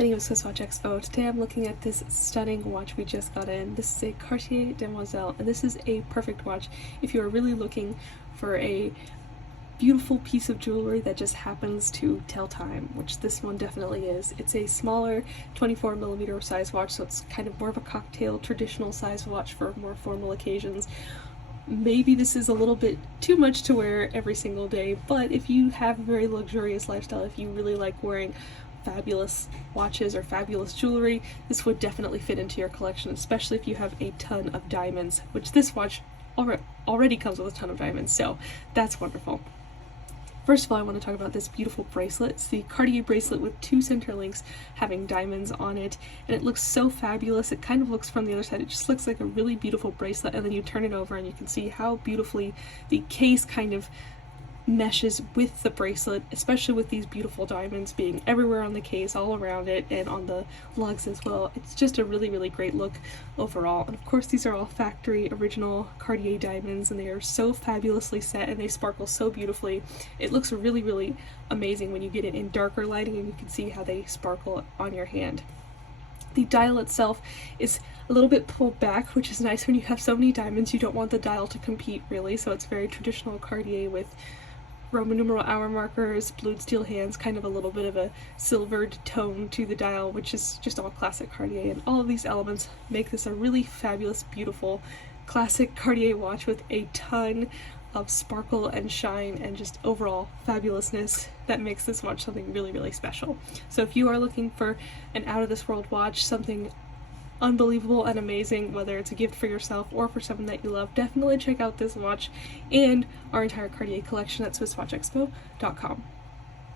Anyway, SwissWatchExpo. Today I'm looking at this stunning watch we just got in. This is a Cartier Demoiselle, and this is a perfect watch if you are really looking for a beautiful piece of jewelry that just happens to tell time, which this one definitely is. It's a smaller 24mm size watch, so it's kind of more of a cocktail traditional size watch for more formal occasions. Maybe this is a little bit too much to wear every single day, but if you have a very luxurious lifestyle, if you really like wearing fabulous watches or fabulous jewelry, this would definitely fit into your collection, especially if you have a ton of diamonds, which this watch already comes with a ton of diamonds, so that's wonderful. First of all, I want to talk about this beautiful bracelet. It's the Cartier bracelet with two center links having diamonds on it, and it looks so fabulous. It kind of looks from the other side, it just looks like a really beautiful bracelet, and then you turn it over and you can see how beautifully the case kind of meshes with the bracelet, especially with these beautiful diamonds being everywhere on the case, all around it, and on the lugs as well. It's just a really great look overall. And of course, these are all factory original Cartier diamonds, and they are so fabulously set and they sparkle so beautifully. It looks really amazing when you get it in darker lighting and you can see how they sparkle on your hand. The dial itself is a little bit pulled back, which is nice when you have so many diamonds. You don't want the dial to compete really, so it's very traditional Cartier with Roman numeral hour markers, blued steel hands, kind of a little bit of a silvered tone to the dial, which is just all classic Cartier, and all of these elements make this a really fabulous, beautiful, classic Cartier watch with a ton of sparkle and shine and just overall fabulousness that makes this watch something really special. So if you are looking for an out-of-this-world watch, something unbelievable and amazing, whether it's a gift for yourself or for someone that you love, definitely check out this watch and our entire Cartier collection at SwissWatchExpo.com.